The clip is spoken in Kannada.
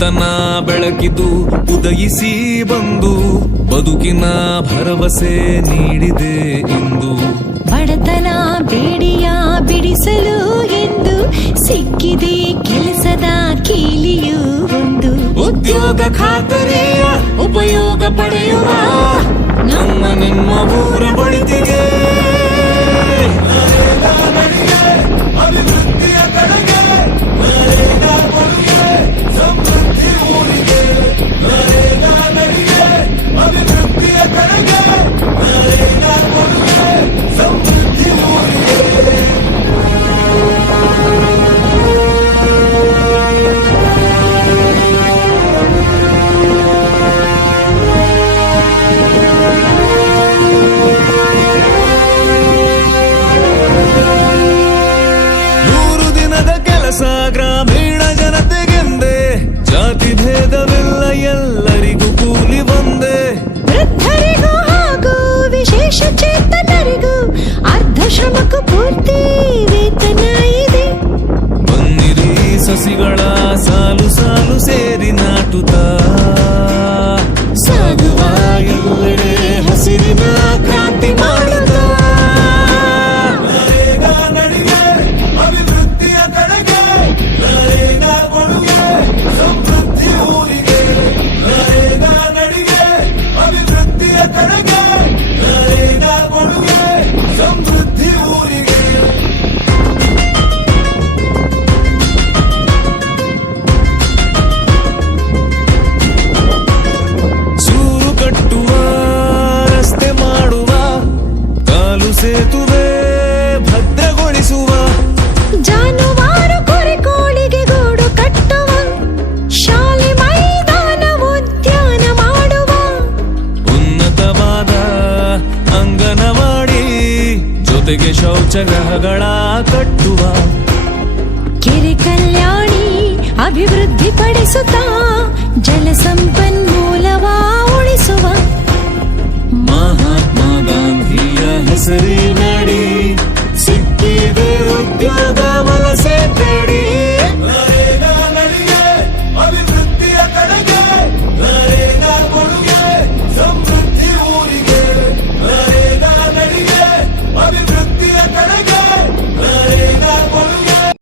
ಹೊಸತನ ಬೆಳಕಿದು ಉದಯಿಸಿ ಬಂದು ಬದುಕಿನ ಭರವಸೆ ನೀಡಿದೆ ಇಂದು. ಬಡತನ ಬೇಡಿಯ ಬಿಡಿಸಲು ಎಂದು ಸಿಕ್ಕಿದೆ ಕೆಲಸದ ಕೀಲಿಯೂ ಒಂದು. ಉದ್ಯೋಗ ಖಾತರಿಯ ಉಪಯೋಗ ಪಡೆಯುವ ನಮ್ಮ ನಿಮ್ಮ ಊರ ಬಳಿತಿಗೆ ಅಭಿವೃದ್ಧಿಯ ಕಡೆಗೆ ನರೇಗಾ ಕೊಡುಗೆ ಸಮೃದ್ಧಿ ಊರಿಗೆ. ನರೇಗಾ ನಡಿಗೆ ಅಭಿವೃದ್ಧಿಯ ಕಡೆಗೆ ನರೇಗಾ ಕೊಡುಗೆ ಸಮೃದ್ಧಿ ಊರಿಗೆ. ಗ್ರಾಮೀಣ ಜನತೆಗೆಂದೇ ಜಾತಿ ಭೇದವಿಲ್ಲ, ಎಲ್ಲರಿಗೂ ಕೂಲಿ ಒಂದೇ. ವೃದ್ಧರಿಗೂ ಹಾಗೂ ವಿಶೇಷ ಚೇತನರಿಗೂ ಅರ್ಧ ಶ್ರಮಕ್ಕೂ ಪೂರ್ತಿ ವೇತನ ಇದೆ. ಬನ್ನಿರಿ ಸಸಿಗಳ ಸಾಲು ಸಾಲು ಸೇರಿ ನಾಟುತ್ತಾ ಸಾಗುವ ಎಲ್ಲೆಡೆ ಹಸಿರಿನ ಕ್ರಾಂತಿ ಮಾಡುತ್ತಾ. ನರೇಗಾ ನಡಿಗೆ ಅಭಿವೃದ್ಧಿಯ ಕಡೆಗೆ ನರೇಗಾ ಕೊಡುಗೆ ಸಮೃದ್ಧಿ ಊರಿಗೆ. ನರೇಗಾ ನಡಿಗೆ ಅಭಿವೃದ್ಧಿಯ ಕಡೆಗೆ ನರೇಗಾ ಕೊಡುಗೆ ಸಮೃದ್ಧಿ ಊರಿಗೆ. ಸೂರು ಕಟ್ಟುವ ರಸ್ತೆ ಮಾಡುವ ಕಾಲು ಸೇತುವೆ ಭದ್ರಗೊಳಿಸುವ. ಜಾನುವಾರು ಕುರಿ ಕೋಳಿಗೆ ಗೂಡು ಕಟ್ಟುವ, ಶಾಲೆ ಮೈದಾನ ಉದ್ಯಾನ ಮಾಡುವ. ಉನ್ನತವಾದ ಅಂಗನವಾಡಿ ಜೊತೆಗೆ ಶೌಚಾಲಯಗಳ ಕಟ್ಟುವ. ಕೆರೆ ಕಲ್ಯಾಣಿ ಅಭಿವೃದ್ಧಿ ಪಡಿಸುತ್ತಾ ಜಲ ಸಂಪನ್ಮೂಲವ ಉಳಿಸುವ. ಮಹಾತ್ಮ ಗಾಂಧಿಯ ಹೆಸರೇ